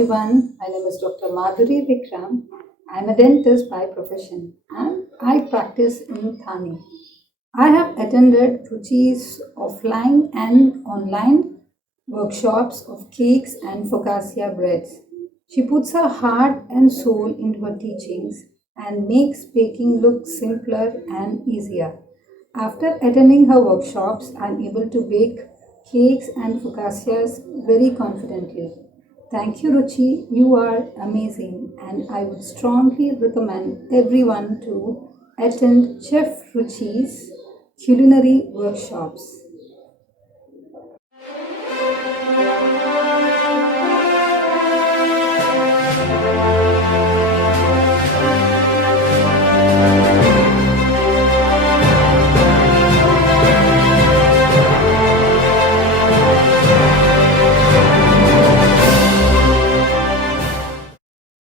everyone. My name is Dr. Madhuri Vikram. I'm a dentist by profession and I practice in Thane. I have attended Ruchi's offline and online workshops of cakes and focaccia breads. She puts her heart and soul into her teachings and makes baking look simpler and easier. After attending her workshops, I'm able to bake cakes and focaccias very confidently. Thank you, Ruchi. You are amazing, and I would strongly recommend everyone to attend Chef Ruchi's culinary workshops.